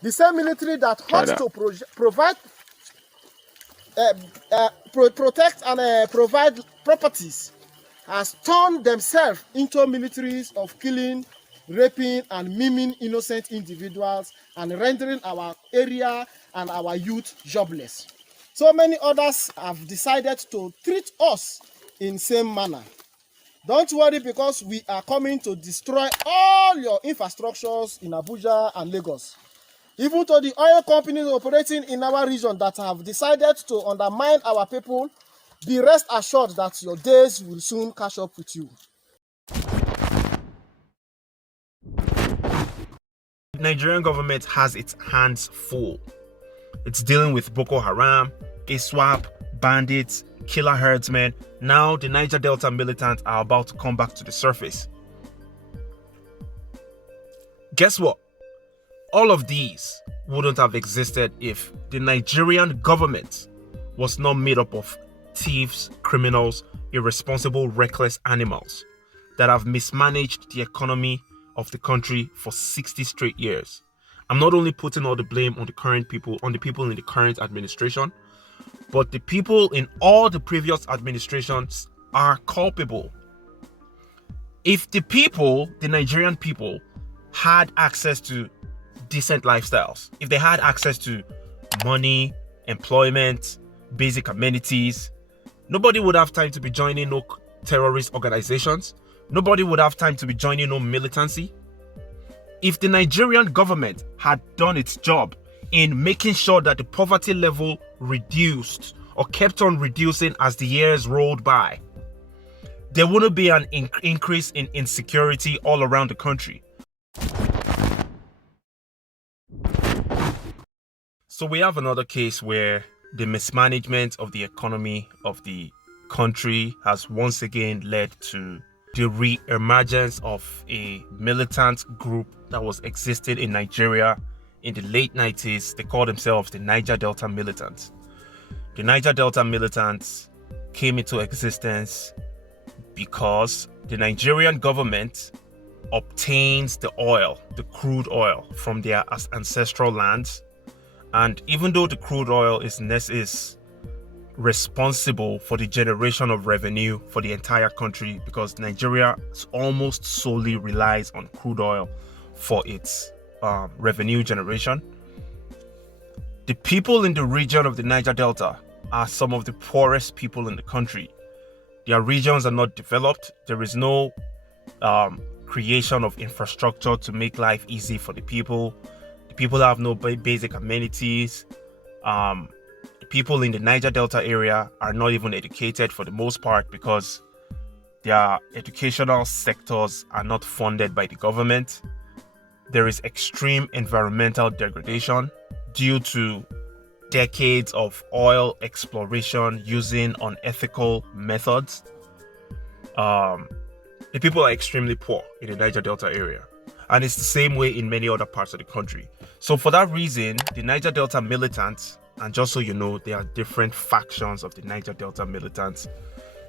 The same military that Try ought that. to provide, protect and provide properties has turned themselves into militaries of killing, raping, and maiming innocent individuals and rendering our area and our youth jobless. So many others have decided to treat us in same manner. Don't worry, because we are coming to destroy all your infrastructures in Abuja and Lagos. Even to the oil companies operating in our region that have decided to undermine our people, be rest assured that your days will soon catch up with you. The Nigerian government has its hands full. It's dealing with Boko Haram, ISWAP, bandits, killer herdsmen. Now the Niger Delta militants are about to come back to the surface. Guess what? All of these wouldn't have existed if the Nigerian government was not made up of thieves, criminals, irresponsible, reckless animals that have mismanaged the economy of the country for 60 straight years. I'm not only putting all the blame on the current people, on the people in the current administration, but the people in all the previous administrations are culpable. If the people, the Nigerian people, had access to decent lifestyles, if they had access to money, employment, basic amenities, nobody would have time to be joining no terrorist organizations. Nobody would have time to be joining no militancy. If the Nigerian government had done its job in making sure that the poverty level reduced or kept on reducing as the years rolled by, there wouldn't be an increase in insecurity all around the country. So we have another case where the mismanagement of the economy of the country has once again led to the re-emergence of a militant group that was existing in Nigeria in the late 90s. They call themselves the Niger Delta Militants. The Niger Delta Militants came into existence because the Nigerian government obtains the oil, the crude oil, from their ancestral lands. And even though the crude oil is responsible for the generation of revenue for the entire country, because Nigeria almost solely relies on crude oil for its revenue generation, the people in the region of the Niger Delta are some of the poorest people in the country. Their regions are not developed. There is no creation of infrastructure to make life easy for the people. The people have no basic amenities. The people in the Niger Delta area are not even educated for the most part, because their educational sectors are not funded by the government. There is extreme environmental degradation due to decades of oil exploration using unethical methods. The people are extremely poor in the Niger Delta area, and it's the same way in many other parts of the country. So for that reason, the Niger Delta militants, and just so you know, there are different factions of the Niger Delta militants.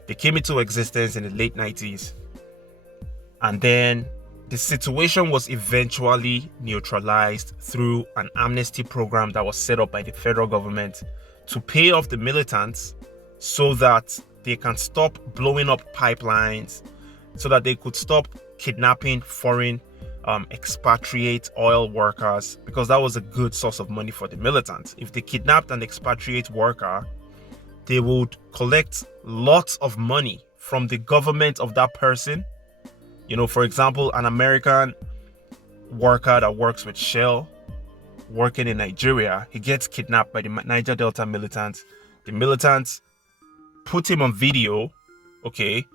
They came into existence in the late 90s, and then the situation was eventually neutralized through an amnesty program that was set up by the federal government to pay off the militants so that they can stop blowing up pipelines, so that they could stop kidnapping foreign expatriate oil workers, because that was a good source of money for the militants. If they kidnapped an expatriate worker, they would collect lots of money from the government of that person. You know, for example, an American worker that works with Shell working in Nigeria, he gets kidnapped by the Niger Delta militants. The militants put him on video, okay,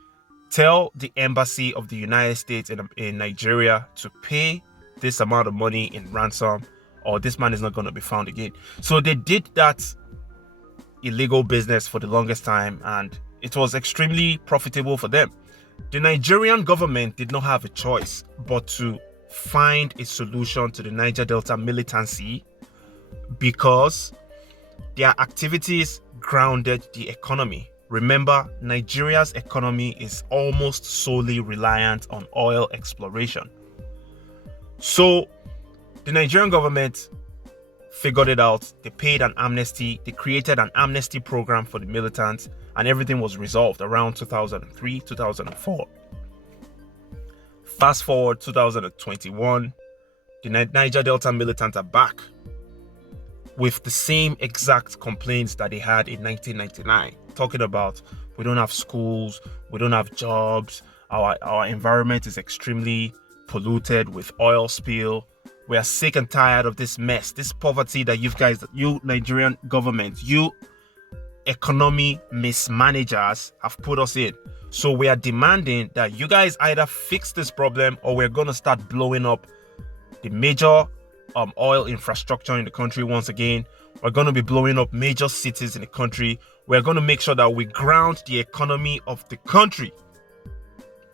tell the embassy of the United States in Nigeria to pay this amount of money in ransom, or this man is not going to be found again. So they did that illegal business for the longest time, and it was extremely profitable for them. The Nigerian government did not have a choice but to find a solution to the Niger Delta militancy, because their activities grounded the economy. Remember, Nigeria's economy is almost solely reliant on oil exploration. So the Nigerian government figured it out. They paid an amnesty. They created an amnesty program for the militants, and everything was resolved around 2003, 2004. Fast forward 2021, the Niger Delta militants are back with the same exact complaints that they had in 1999, talking about we don't have schools, we don't have jobs, our environment is extremely polluted with oil spill. We are sick and tired of this mess, this poverty that you Nigerian government, you economy mismanagers have put us in. So we are demanding that you guys either fix this problem or we're going to start blowing up the major oil infrastructure in the country once again. We're going to be blowing up major cities in the country. We're going to make sure that we ground the economy of the country.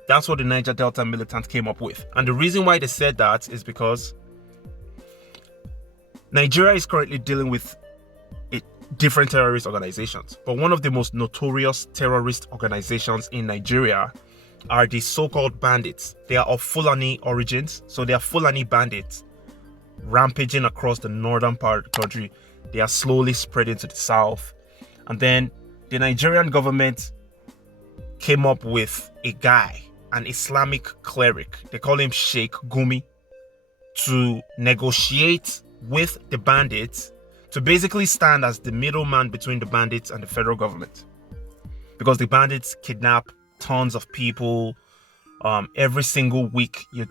That's what the Niger Delta militants came up with. And the reason why they said that is because Nigeria is currently dealing with different terrorist organizations. But one of the most notorious terrorist organizations in Nigeria are the so-called bandits. They are of Fulani origins. So they are Fulani bandits rampaging across the northern part of the country. They are slowly spreading to the south. And then the Nigerian government came up with a guy, an Islamic cleric. They call him Sheikh Gumi, to negotiate with the bandits, to basically stand as the middleman between the bandits and the federal government. Because the bandits kidnap tons of people. Every single week, you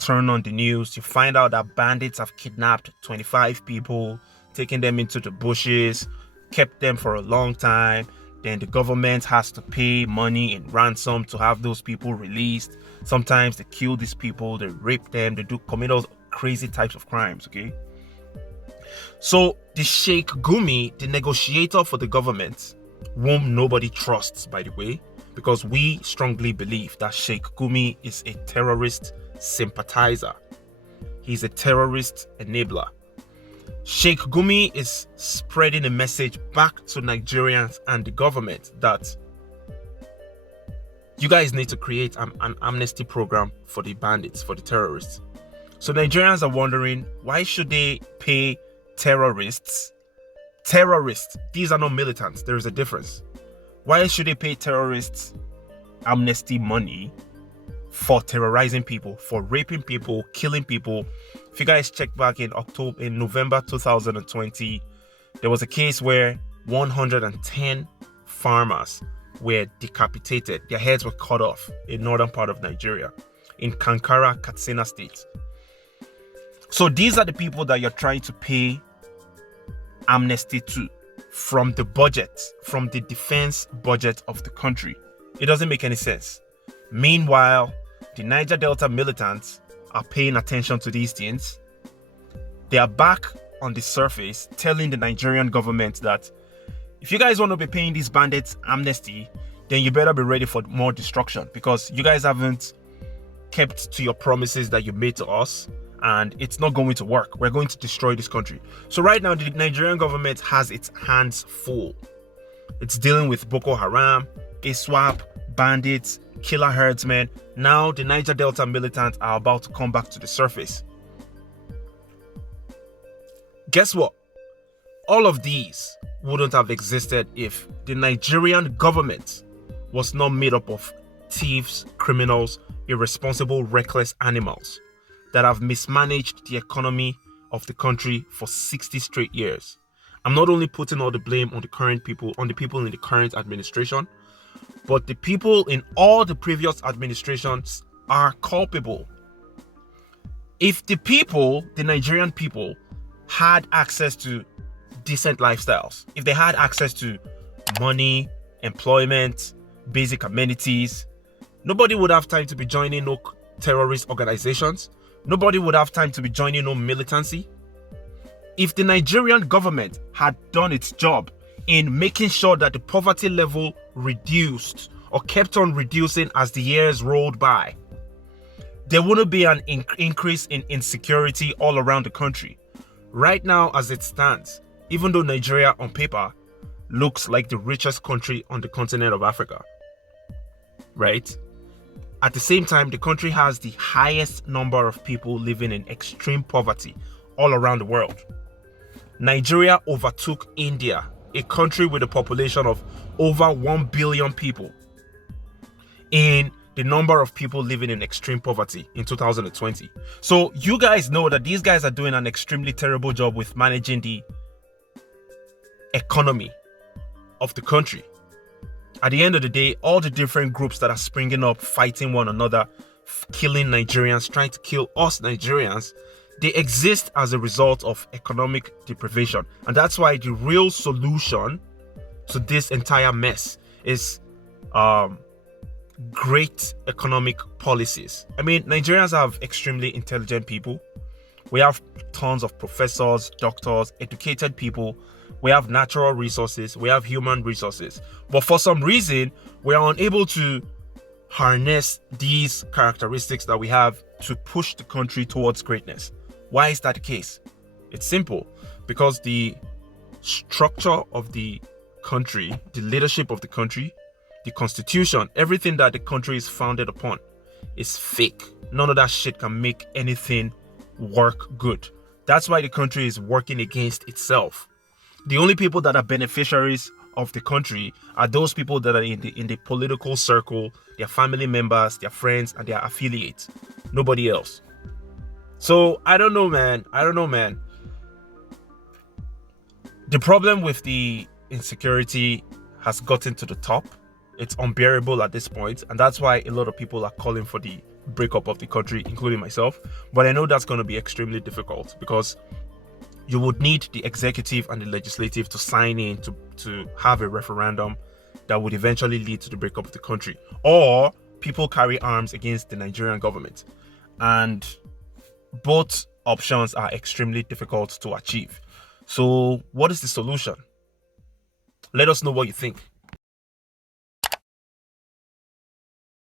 turn on the news, you find out that bandits have kidnapped 25 people, taken them into the bushes, kept them for a long time. Then the government has to pay money in ransom to have those people released. Sometimes they kill these people, they rape them, they commit all crazy types of crimes, okay? So the Sheikh Gumi, the negotiator for the government, whom nobody trusts, by the way, because we strongly believe that Sheikh Gumi is a terrorist sympathizer. He's a terrorist enabler. Sheikh Gumi is spreading a message back to Nigerians and the government that you guys need to create an amnesty program for the bandits, for the terrorists. So Nigerians are wondering, why should they pay terrorists? Terrorists, these are not militants. There is a difference. Why should they pay terrorists amnesty money for terrorizing people, for raping people, killing people? If you guys check back in November 2020, there was a case where 110 farmers were decapitated. Their heads were cut off in northern part of Nigeria, in Kankara, Katsina State. So these are the people that you're trying to pay amnesty to from the budget, from the defense budget of the country. It doesn't make any sense. Meanwhile, the Niger Delta militants are paying attention to these things. They are back on the surface telling the Nigerian government that if you guys want to be paying these bandits amnesty, then you better be ready for more destruction, because you guys haven't kept to your promises that you made to us, and it's not going to work. We're going to destroy this country. So right now, the Nigerian government has its hands full. It's dealing with Boko Haram, ISWAP, bandits, killer herdsmen. Now the Niger Delta militants are about to come back to the surface. Guess what? All of these wouldn't have existed if the Nigerian government was not made up of thieves, criminals, irresponsible, reckless animals that have mismanaged the economy of the country for 60 straight years. I'm not only putting all the blame on the people in the current administration, but the people in all the previous administrations are culpable. If the people, the Nigerian people, had access to decent lifestyles, if they had access to money, employment, basic amenities, nobody would have time to be joining no terrorist organizations. Nobody would have time to be joining no militancy. If the Nigerian government had done its job in making sure that the poverty level reduced or kept on reducing as the years rolled by, there wouldn't be an increase in insecurity all around the country. Right now, as it stands, even though Nigeria on paper looks like the richest country on the continent of Africa, right? At the same time, the country has the highest number of people living in extreme poverty all around the world. Nigeria overtook India, a country with a population of over 1 billion people, in the number of people living in extreme poverty in 2020. So you guys know that these guys are doing an extremely terrible job with managing the economy of the country. At the end of the day, all the different groups that are springing up, fighting one another, killing Nigerians, trying to kill us Nigerians, they exist as a result of economic deprivation. And that's why the real solution to this entire mess is great economic policies. I mean, Nigerians have extremely intelligent people. We have tons of professors, doctors, educated people. We have natural resources. We have human resources. But for some reason, we are unable to harness these characteristics that we have to push the country towards greatness. Why is that the case? It's simple. Because the structure of the country, the leadership of the country, the constitution, everything that the country is founded upon is fake. None of that shit can make anything work good. That's why the country is working against itself. The only people that are beneficiaries of the country are those people that are in the political circle, their family members, their friends, and their affiliates. Nobody else. So I don't know, man. The problem with the insecurity has gotten to the top. It's unbearable at this point, and that's why a lot of people are calling for the breakup of the country, including myself. But I know that's going to be extremely difficult because you would need the executive and the legislative to sign in to have a referendum that would eventually lead to the breakup of the country, or people carry arms against the Nigerian government. And both options are extremely difficult to achieve. So what is the solution? Let us know what you think.